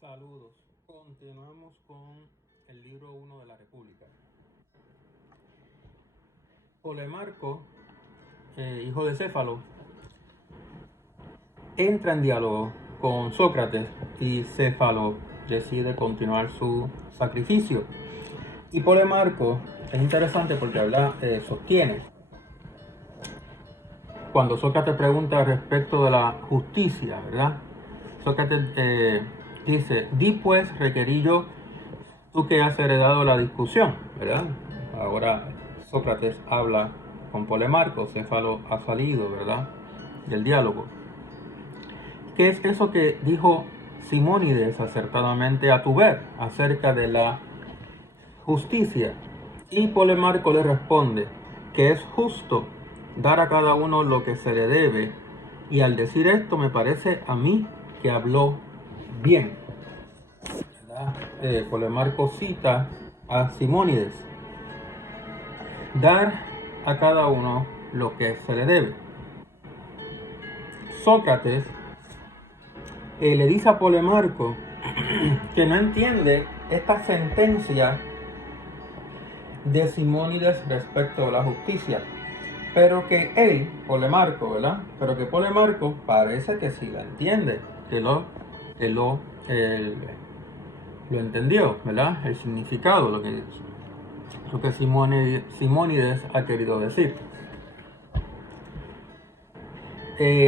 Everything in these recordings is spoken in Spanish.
Saludos. Continuamos con el libro 1 de la República. Polemarco, hijo de Céfalo, entra en diálogo con Sócrates y Céfalo decide continuar su sacrificio. Y Polemarco es interesante porque sostiene, cuando Sócrates pregunta respecto de la justicia, ¿verdad? Sócrates dice, di pues, requerí yo, tú que has heredado la discusión, ¿verdad? Ahora Sócrates habla con Polemarco, Céfalo ha salido, ¿verdad?, del diálogo. ¿Qué es eso que dijo Simónides acertadamente a tu ver acerca de la justicia? Y Polemarco le responde que es justo dar a cada uno lo que se le debe, y al decir esto me parece a mí que habló bien. Polemarco cita a Simónides: dar a cada uno lo que se le debe. Sócrates le dice a Polemarco que no entiende esta sentencia de Simónides respecto a la justicia, pero que él, Polemarco, ¿verdad? Pero que Polemarco parece que sí la entiende, que lo entendió, ¿verdad? El significado, lo que Simónides ha querido decir.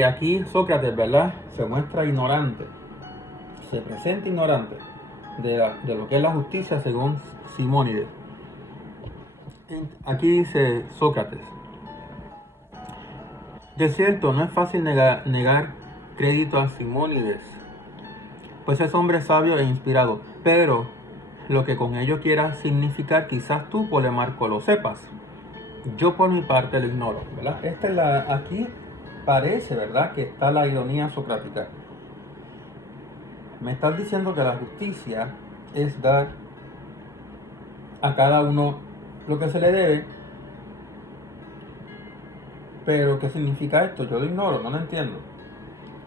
Aquí Sócrates, ¿verdad?, se muestra ignorante, se presenta ignorante de lo que es la justicia según Simónides. Aquí dice Sócrates: de cierto, no es fácil negar crédito a Simónides, pues es hombre sabio e inspirado, pero lo que con ello quiera significar, quizás tú, Polemarco, lo sepas. Yo por mi parte lo ignoro, ¿verdad? Aquí parece, ¿verdad?, que está la ironía socrática. Me estás diciendo que la justicia es dar a cada uno lo que se le debe, pero ¿qué significa esto? Yo lo ignoro, no lo entiendo.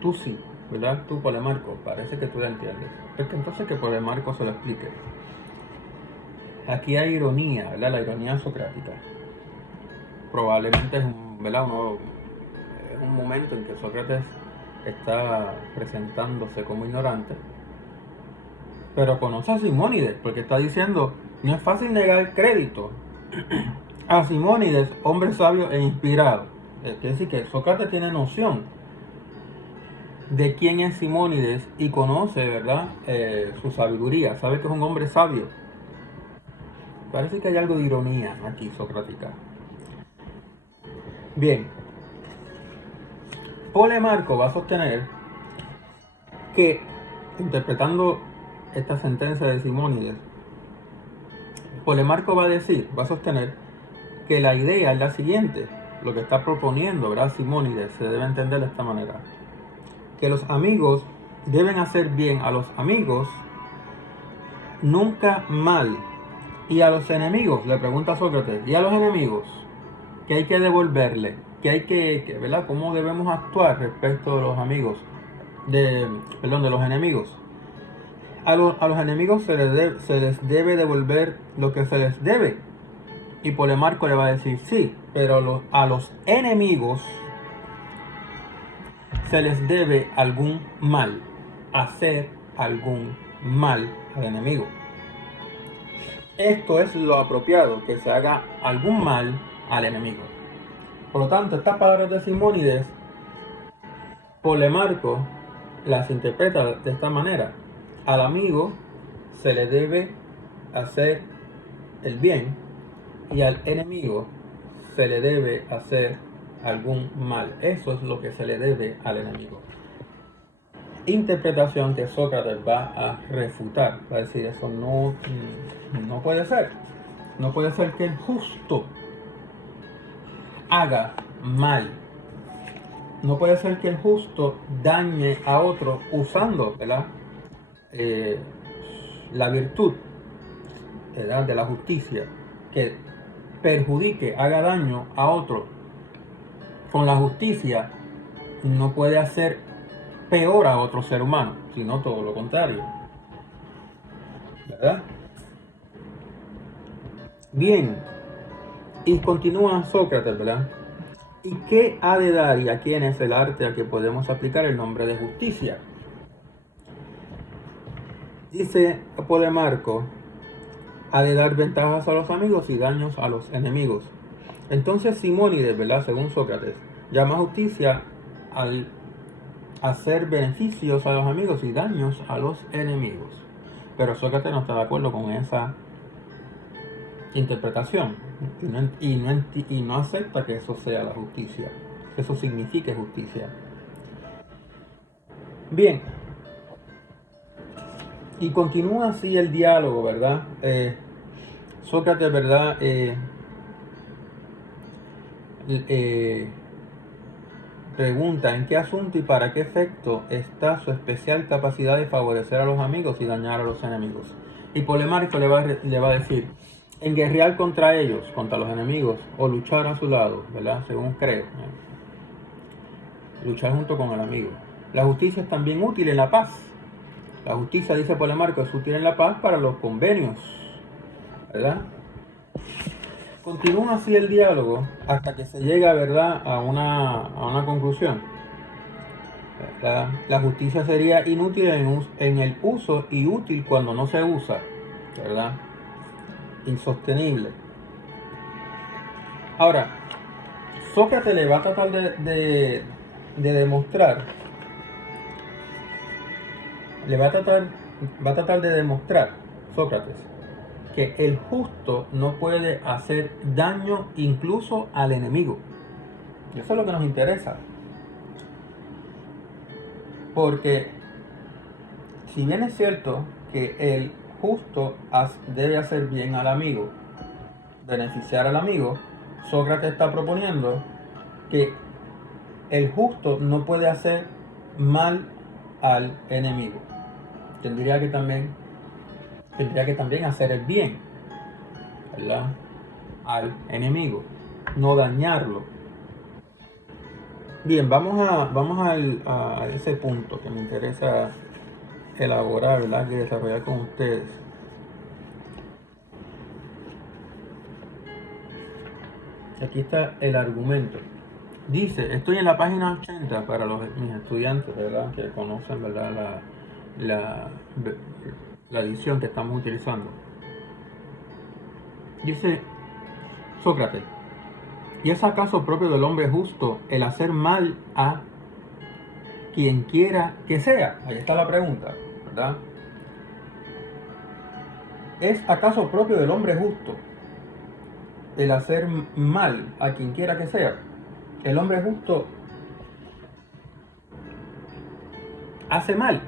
Tú sí, ¿verdad? Tú, Polemarco, parece que tú lo entiendes. Entonces que Polemarco se lo explique. Aquí hay ironía, ¿verdad? La ironía socrática. Probablemente es un momento en que Sócrates está presentándose como ignorante, pero conoce a Simónides, porque está diciendo, no es fácil negar crédito a Simónides, hombre sabio e inspirado. Quiere decir que Sócrates tiene noción de quién es Simónides y conoce, ¿verdad?, su sabiduría, sabe que es un hombre sabio. Parece que hay algo de ironía aquí socrática. Bien, Polemarco va a sostener que, interpretando esta sentencia de Simónides, Polemarco va a sostener que la idea es la siguiente, lo que está proponiendo, ¿verdad?, Simónides, se debe entender de esta manera: que los amigos deben hacer bien a los amigos, nunca mal, y a los enemigos, le pregunta Sócrates, y a los enemigos, ¿qué hay que devolverle? ¿Verdad? ¿Cómo debemos actuar respecto de los amigos? De los enemigos. A los enemigos se les debe devolver lo que se les debe. Y Polemarco le va a decir, sí, pero a los enemigos se les debe algún mal, hacer algún mal al enemigo. Esto es lo apropiado, que se haga algún mal al enemigo. Por lo tanto, estas palabras de Simónides, Polemarco las interpreta de esta manera: al amigo se le debe hacer el bien y al enemigo se le debe hacer algún mal. Eso es lo que se le debe al enemigo. Interpretación que Sócrates va a refutar, va a decir, eso no puede ser. No puede ser que el justo haga mal. No puede ser que el justo dañe a otro usando, ¿verdad?, la virtud, ¿verdad?, de la justicia, que perjudique, haga daño a otro. Con la justicia no puede hacer peor a otro ser humano, sino todo lo contrario. ¿verdad? Bien, y continúa Sócrates, ¿verdad? ¿Y qué ha de dar y a quién es el arte a que podemos aplicar el nombre de justicia? Dice Polemarco, ha de dar ventajas a los amigos y daños a los enemigos. Entonces Simónides, ¿verdad? Según Sócrates, llama justicia al hacer beneficios a los amigos y daños a los enemigos. Pero Sócrates no está de acuerdo con esa interpretación y no acepta que eso sea la justicia, que eso signifique justicia. Bien, y continúa así el diálogo, ¿verdad? Sócrates, ¿verdad? Pregunta en qué asunto y para qué efecto está su especial capacidad de favorecer a los amigos y dañar a los enemigos. Y Polemarco le va a decir, en guerrear contra ellos, contra los enemigos, o luchar a su lado, ¿verdad? Según creo. Luchar junto con el amigo. La justicia es también útil en la paz. La justicia, dice Polemarco, es útil en la paz para los convenios, ¿verdad? Continúa así el diálogo hasta que se llega, ¿verdad?, a una conclusión. La justicia sería inútil en el uso y útil cuando no se usa, ¿verdad? Insostenible. Ahora, Sócrates le va a tratar de demostrar, va a tratar de demostrar, Sócrates, que el justo no puede hacer daño incluso al enemigo. Y eso es lo que nos interesa. Porque si bien es cierto que el justo debe hacer bien al amigo, beneficiar al amigo, Sócrates está proponiendo que el justo no puede hacer mal al enemigo. Tendría que también hacer el bien, ¿verdad?, al enemigo, no dañarlo. Bien, vamos a ese punto que me interesa elaborar, ¿verdad?, y desarrollar con ustedes. Aquí está el argumento. Dice, estoy en la página 80 para mis estudiantes, ¿verdad?, que conocen, ¿verdad?, la edición que estamos utilizando. Dice Sócrates, ¿y es acaso propio del hombre justo el hacer mal a quien quiera que sea? Ahí está la pregunta, ¿verdad? ¿Es acaso propio del hombre justo el hacer mal a quien quiera que sea? El hombre justo hace mal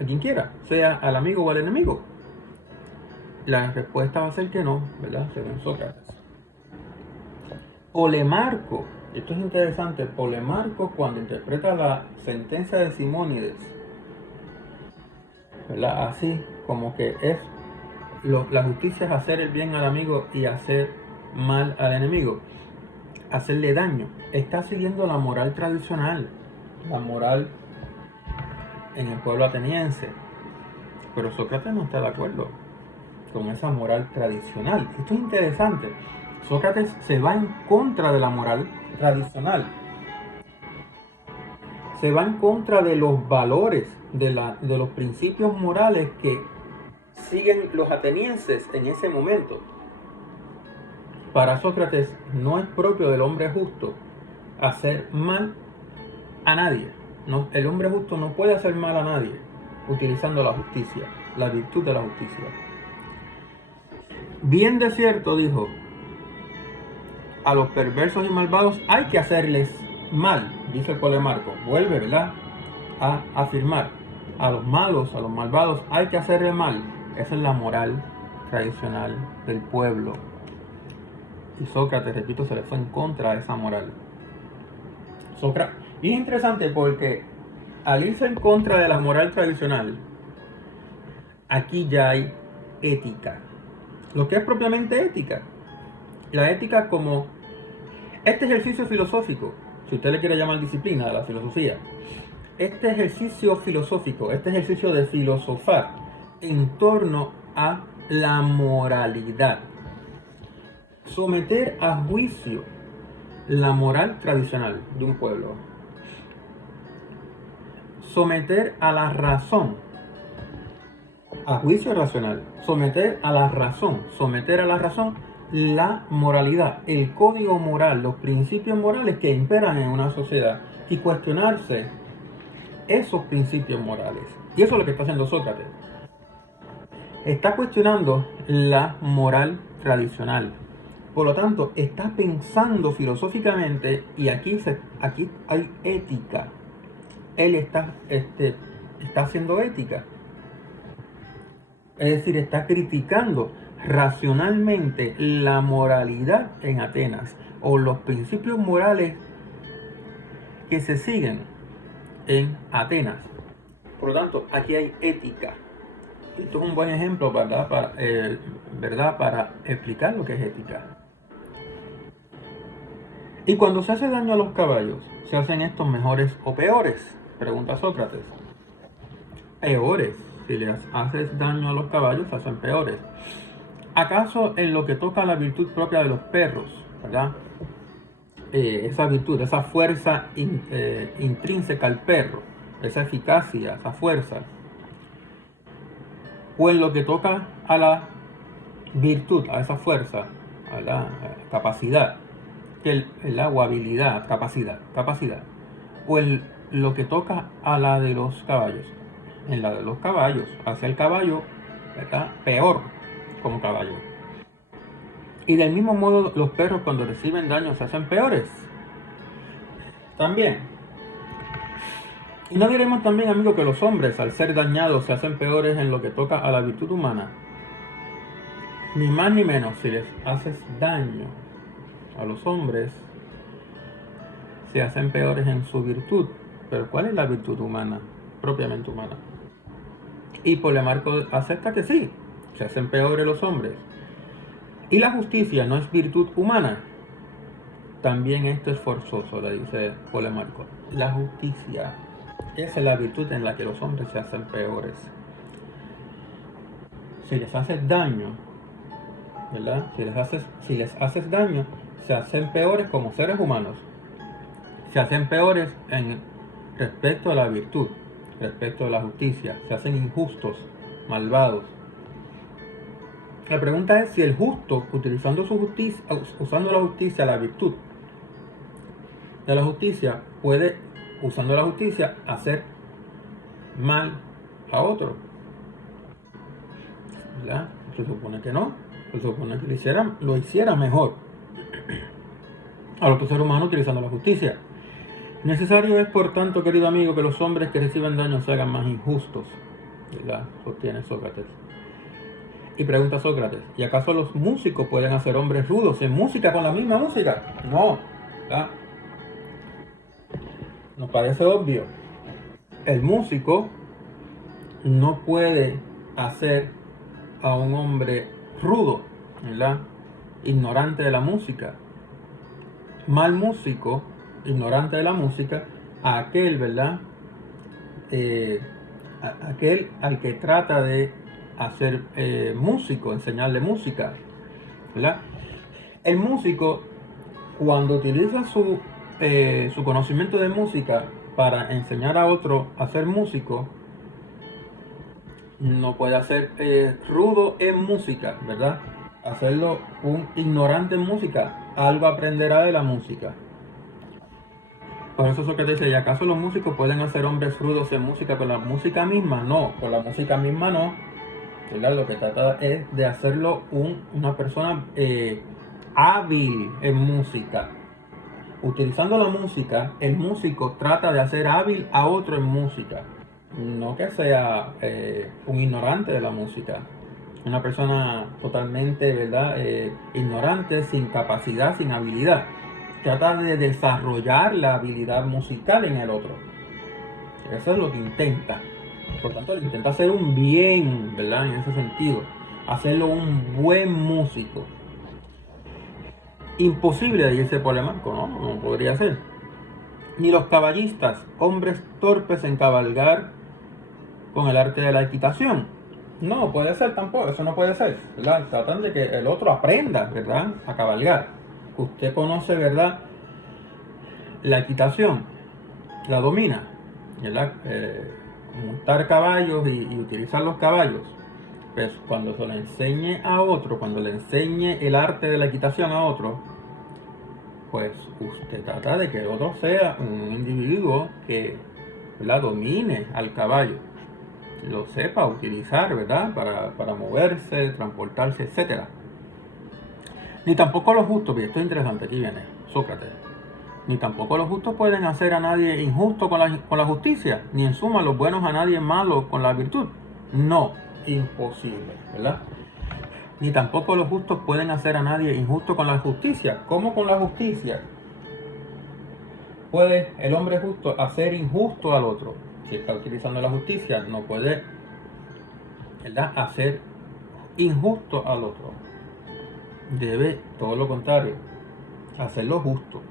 a quien quiera, sea al amigo o al enemigo. La respuesta va a ser que no, ¿verdad?, según Sócrates. Polemarco, esto es interesante, Polemarco, cuando interpreta la sentencia de Simónides, ¿verdad?, así como que la justicia es hacer el bien al amigo y hacer mal al enemigo, hacerle daño. Está siguiendo la moral tradicional, la moral en el pueblo ateniense, pero Sócrates no está de acuerdo con esa moral tradicional. Esto es interesante. Sócrates se va en contra de la moral tradicional, se va en contra de los valores, de los principios morales que siguen los atenienses en ese momento. Para Sócrates no es propio del hombre justo hacer mal a nadie. No, el hombre justo no puede hacer mal a nadie utilizando la justicia, la virtud de la justicia. Bien de cierto, dijo, a los perversos y malvados hay que hacerles mal, dice Polemarco. Vuelve, ¿verdad?, a afirmar, a los malos, a los malvados hay que hacerles mal. Esa es la moral tradicional del pueblo. Y Sócrates, repito, se le fue en contra de esa moral. Y es interesante porque al irse en contra de la moral tradicional, aquí ya hay ética. Lo que es propiamente ética. La ética como este ejercicio filosófico, si usted le quiere llamar disciplina de la filosofía, este ejercicio filosófico, este ejercicio de filosofar, en torno a la moralidad. Someter a juicio la moral tradicional de un pueblo. Someter a la razón, a juicio racional. Someter a la razón la moralidad, el código moral, los principios morales que imperan en una sociedad y cuestionarse esos principios morales. Y eso es lo que está haciendo Sócrates. Está cuestionando la moral tradicional. Por lo tanto, está pensando filosóficamente y aquí hay ética. Él está haciendo ética. Es decir, está criticando racionalmente la moralidad en Atenas o los principios morales que se siguen en Atenas. Por lo tanto, aquí hay ética. Esto es un buen ejemplo, ¿verdad? Para explicar lo que es ética. Y cuando se hace daño a los caballos, ¿se hacen estos mejores o peores? Pregunta Sócrates. Peores. Si les haces daño a los caballos, se hacen peores. ¿Acaso en lo que toca a la virtud propia de los perros, ¿verdad? Esa virtud, esa fuerza intrínseca al perro, esa eficacia, esa fuerza, o en lo que toca a la virtud, a esa fuerza, a la capacidad, o habilidad, capacidad, o en lo que toca a la de los caballos, en la de los caballos, hacia el caballo, ¿verdad? Peor como caballo. Y del mismo modo los perros cuando reciben daño se hacen peores. También. Y no diremos también, amigo, que los hombres al ser dañados se hacen peores en lo que toca a la virtud humana. Ni más ni menos, si les haces daño a los hombres, se hacen peores en su virtud. Pero ¿cuál es la virtud humana? Propiamente humana. Y Polemarco acepta que sí, se hacen peores los hombres. Y la justicia no es virtud humana. También esto es forzoso, le dice Polemarco. La justicia, esa es la virtud en la que los hombres se hacen peores. Si les haces daño, ¿verdad? Si les haces daño, se hacen peores como seres humanos. Se hacen peores en respecto a la virtud, respecto a la justicia. Se hacen injustos, malvados. La pregunta es si el justo, utilizando su justicia, usando la justicia, la virtud de la justicia, puede, usando la justicia, hacer mal a otro. ¿Verdad? Se supone que no. Se supone que lo hiciera mejor al otro ser humano utilizando la justicia. Necesario es, por tanto, querido amigo, que los hombres que reciben daño se hagan más injustos, ¿verdad? Sostiene Sócrates. Y pregunta Sócrates, ¿y acaso los músicos pueden hacer hombres rudos en música con la misma música? No, ¿verdad? Nos parece obvio. El músico no puede hacer a un hombre rudo, ¿verdad? Ignorante de la música. Mal músico, ignorante de la música, a aquel, ¿verdad? Aquel al que trata de hacer músico, enseñarle música, ¿verdad? El músico, cuando utiliza su conocimiento de música para enseñar a otro a ser músico, no puede hacer rudo en música, ¿verdad? Hacerlo un ignorante en música, algo aprenderá de la música. Por eso Sócrates dice, ¿y acaso los músicos pueden hacer hombres rudos en música con la música misma? No, con la música misma no. ¿Verdad? Lo que trata es de hacerlo una persona hábil en música. Utilizando la música, el músico trata de hacer hábil a otro en música. No que sea un ignorante de la música. Una persona totalmente, ¿verdad? Ignorante, sin capacidad, sin habilidad. Trata de desarrollar la habilidad musical en el otro. Eso es lo que intenta. Por tanto, le intenta hacer un bien, ¿verdad? En ese sentido. Hacerlo un buen músico. Imposible de irse por Polemarco, ¿no? No podría ser. Ni los caballistas, hombres torpes en cabalgar con el arte de la equitación. No, puede ser tampoco, eso no puede ser, ¿verdad? Tratan de que el otro aprenda, ¿verdad? A cabalgar. Usted conoce, ¿verdad? La equitación, la domina, ¿verdad? Montar caballos y utilizar los caballos. Pues cuando se le enseñe a otro, cuando le enseñe el arte de la equitación a otro, pues usted trata de que el otro sea un individuo que, ¿verdad? Domine al caballo, lo sepa utilizar, ¿verdad? Para moverse, transportarse, etcétera. Ni tampoco los justos, esto es interesante, aquí viene Sócrates. Ni tampoco los justos pueden hacer a nadie injusto con la justicia, ni en suma los buenos a nadie malo con la virtud. No, imposible, ¿verdad? Ni tampoco los justos pueden hacer a nadie injusto con la justicia. ¿Cómo con la justicia puede el hombre justo hacer injusto al otro? Si está utilizando la justicia, no puede, ¿verdad?, hacer injusto al otro. Debe, todo lo contrario, hacerlo justo.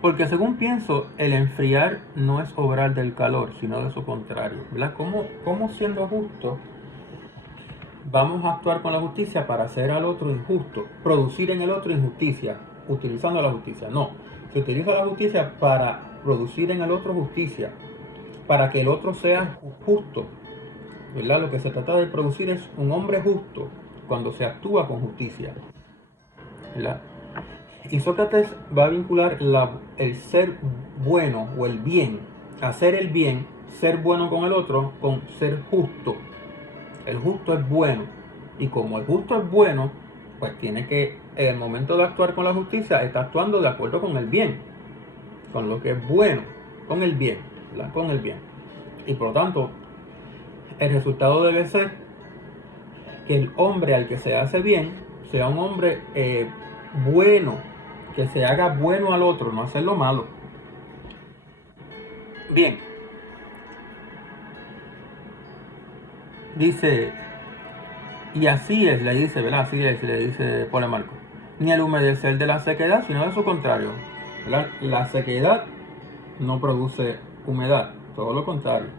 Porque según pienso, el enfriar no es obrar del calor, sino de su contrario, ¿verdad? ¿Cómo siendo justo vamos a actuar con la justicia para hacer al otro injusto? Producir en el otro injusticia, utilizando la justicia. No, se utiliza la justicia para producir en el otro justicia, para que el otro sea justo, ¿verdad? Lo que se trata de producir es un hombre justo cuando se actúa con justicia, ¿verdad? Y Sócrates va a vincular el ser bueno o el bien, hacer el bien, ser bueno con el otro, con ser justo. El justo es bueno. Y como el justo es bueno, pues tiene que, en el momento de actuar con la justicia, está actuando de acuerdo con el bien, con lo que es bueno, con el bien, ¿verdad? Con el bien. Y por lo tanto, el resultado debe ser que el hombre al que se hace bien sea un hombre bueno, que se haga bueno al otro, no hacerlo malo. Bien, dice, y así es, le dice, ¿verdad? Así es, le dice Polemarco. Ni el humedecer de la sequedad, sino de su contrario, ¿verdad? La sequedad no produce humedad, todo lo contrario.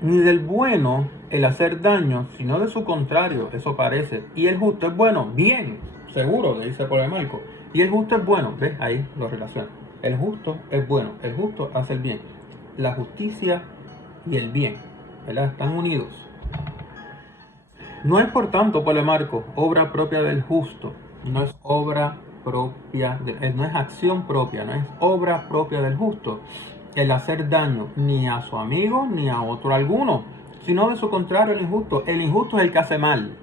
Ni del bueno el hacer daño, sino de su contrario, eso parece. Y el justo es bueno, bien, seguro, le dice Polemarco. Y el justo es bueno, ¿ves? Ahí lo relaciona. El justo es bueno, el justo hace el bien. La justicia y el bien, ¿verdad? Están unidos. No es por tanto, Polemarco, obra propia del justo, no es obra propia, no es acción propia, no es obra propia del justo el hacer daño ni a su amigo ni a otro alguno, sino de su contrario el injusto. El injusto es el que hace mal,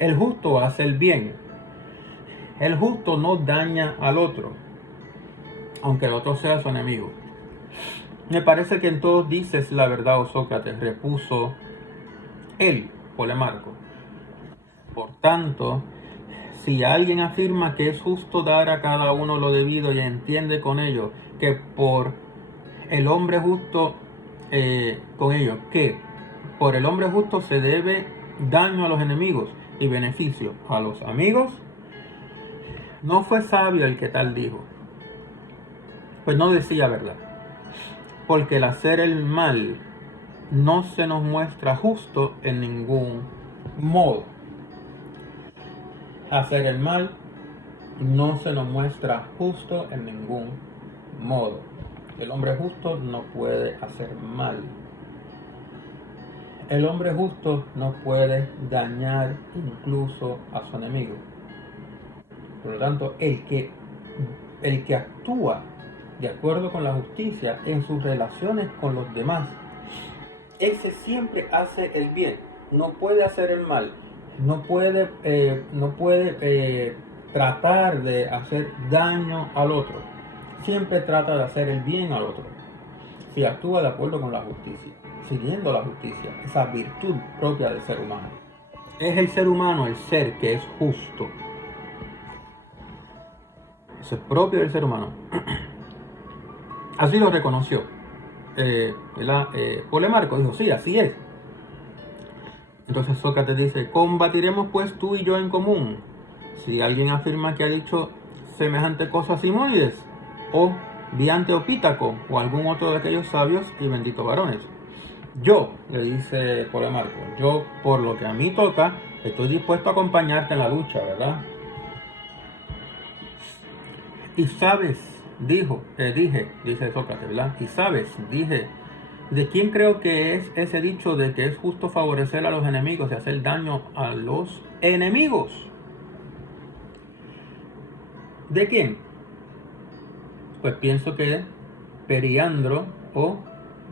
el justo hace el bien, el justo no daña al otro, aunque el otro sea su enemigo. Me parece que en todo dices la verdad, oh Sócrates, repuso él, Polemarco. Por tanto, si alguien afirma que es justo dar a cada uno lo debido y entiende con ello que por el hombre justo, que por el hombre justo se debe daño a los enemigos y beneficio a los amigos, no fue sabio el que tal dijo, pues no decía verdad, porque el hacer el mal no se nos muestra justo en ningún modo. Hacer el mal no se nos muestra justo en ningún modo. El hombre justo no puede hacer mal. El hombre justo no puede dañar incluso a su enemigo. Por lo tanto, el que actúa de acuerdo con la justicia en sus relaciones con los demás, ese siempre hace el bien, no puede hacer el mal, no puede tratar de hacer daño al otro, siempre trata de hacer el bien al otro, si actúa de acuerdo con la justicia, siguiendo la justicia, esa virtud propia del ser humano. Es el ser humano el ser que es justo. Eso es propio del ser humano. Así lo reconoció. Polemarco dijo, sí, así es. Entonces Sócrates dice, combatiremos pues tú y yo en común. Si alguien afirma que ha dicho semejante cosa a Simónides, o Biante o Pítaco, o algún otro de aquellos sabios y benditos varones. Yo, le dice Polemarco, yo por lo que a mí toca, estoy dispuesto a acompañarte en la lucha, ¿verdad? Y sabes, dije, dice Sócrates, ¿verdad? Y sabes, dije, ¿de quién creo que es ese dicho de que es justo favorecer a los enemigos y hacer daño a los enemigos? ¿De quién? Pues pienso que Periandro o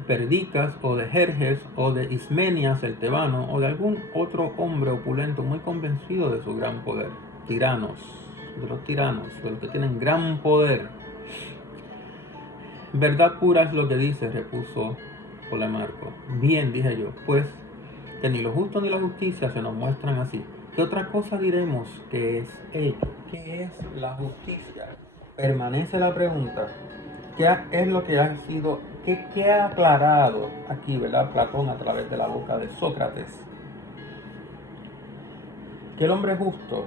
Perdicas o de Jerjes o de Ismenias el tebano o de algún otro hombre opulento muy convencido de su gran poder. Tiranos, de los que tienen gran poder. Verdad pura es lo que dice, repuso Polemarco. Bien, dije yo, pues que ni lo justo ni la justicia se nos muestran así. ¿Qué otra cosa diremos que es ello? ¿Qué es la justicia? Permanece la pregunta. ¿Qué es lo que ha sido, qué ha aclarado aquí, ¿verdad? Platón a través de la boca de Sócrates? Que el hombre justo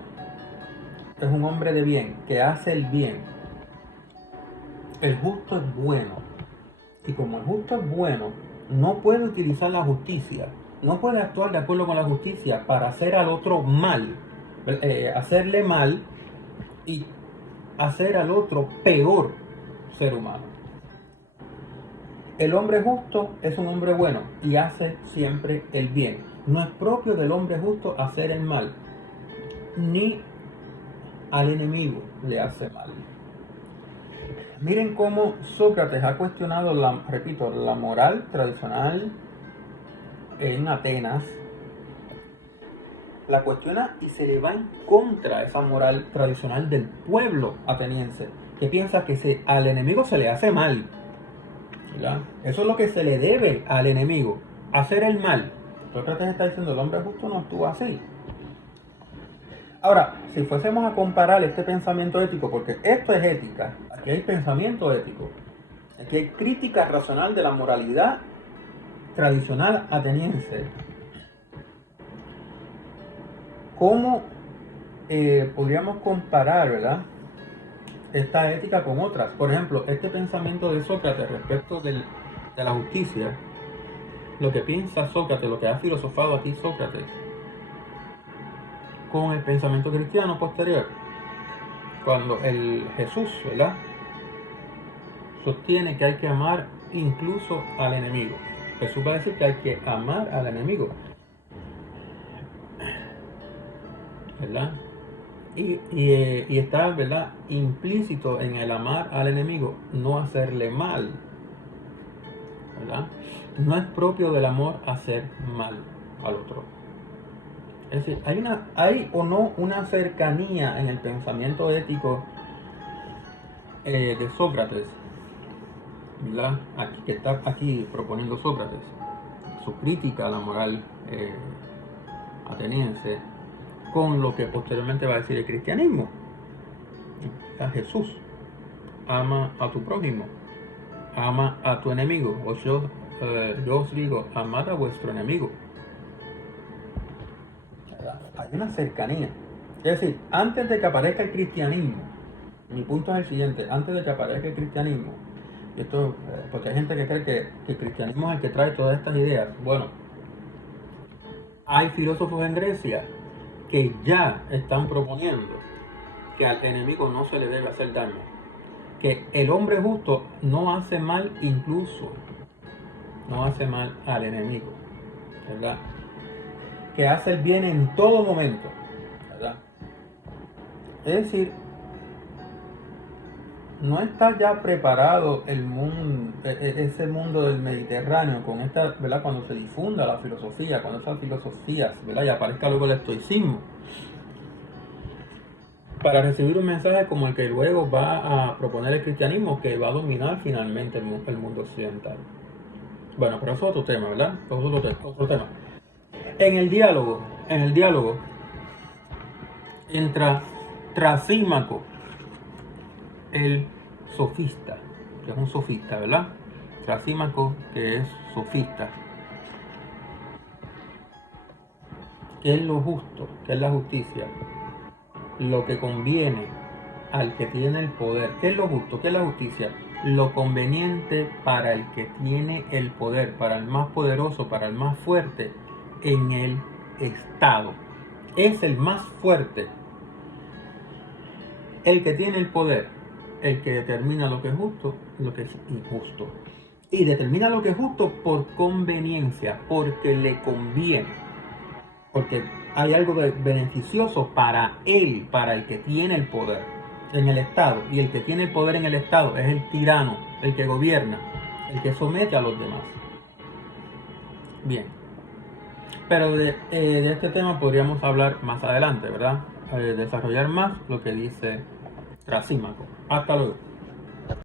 es un hombre de bien, que hace el bien. El justo es bueno. Y como el justo es bueno, no puede utilizar la justicia, no puede actuar de acuerdo con la justicia para hacer al otro mal, hacerle mal y hacer al otro peor ser humano. El hombre justo es un hombre bueno y hace siempre el bien. No es propio del hombre justo hacer el mal, ni al enemigo le hace mal. Miren cómo Sócrates ha cuestionado, la moral tradicional en Atenas. La cuestiona y se le va en contra esa moral tradicional del pueblo ateniense, que piensa que al enemigo se le hace mal, ¿verdad? Eso es lo que se le debe al enemigo, hacer el mal. Sócrates está diciendo, el hombre justo no actúa así. Ahora, si fuésemos a comparar este pensamiento ético, porque esto es ética, aquí hay pensamiento ético, aquí hay crítica racional de la moralidad tradicional ateniense. ¿Cómo podríamos comparar, ¿verdad?, esta ética con otras? Por ejemplo, este pensamiento de Sócrates respecto de la justicia, lo que piensa Sócrates, lo que ha filosofado aquí Sócrates, con el pensamiento cristiano posterior, cuando el Jesús, ¿verdad?, sostiene que hay que amar incluso al enemigo. Jesús va a decir que hay que amar al enemigo, ¿verdad? Y está, ¿verdad?, implícito en el amar al enemigo, no hacerle mal, ¿verdad? No es propio del amor hacer mal al otro. Es decir, hay o no una cercanía en el pensamiento ético de Sócrates, ¿verdad? Aquí, que está aquí proponiendo Sócrates, su crítica a la moral ateniense, con lo que posteriormente va a decir el cristianismo. A Jesús, ama a tu prójimo, ama a tu enemigo. Yo os digo, amad a vuestro enemigo. Hay una cercanía. Es decir, antes de que aparezca el cristianismo, mi punto es el siguiente: antes de que aparezca el cristianismo, esto, porque hay gente que cree que el cristianismo es el que trae todas estas ideas. Bueno, hay filósofos en Grecia que ya están proponiendo que al enemigo no se le debe hacer daño, que el hombre justo no hace mal, incluso no hace mal al enemigo, ¿verdad? Que hace el bien en todo momento, ¿verdad? Es decir, no está ya preparado el mundo, ese mundo del Mediterráneo, con esta, ¿verdad?, cuando se difunda la filosofía, cuando esas filosofías, ¿verdad?, y aparezca luego el estoicismo, para recibir un mensaje como el que luego va a proponer el cristianismo, que va a dominar finalmente el mundo occidental. Bueno, pero eso es otro tema, ¿verdad? Otro tema. En el diálogo entra Trasímaco, el sofista, que es un sofista, ¿verdad? Trasímaco, que es sofista. ¿Qué es lo justo? ¿Qué es la justicia? Lo que conviene al que tiene el poder. ¿Qué es lo justo? ¿Qué es la justicia? lo conveniente para el que tiene el poder, para el más poderoso, para el más fuerte en el Estado. Es el más fuerte, el que tiene el poder, el que determina lo que es justo y lo que es injusto. Y determina lo que es justo por conveniencia, porque le conviene, porque hay algo beneficioso para él, para el que tiene el poder en el Estado. Y el que tiene el poder en el Estado es el tirano, el que gobierna, el que somete a los demás. Bien, pero de este tema podríamos hablar más adelante, ¿verdad? Desarrollar más lo que dice Trasímaco. Hasta luego.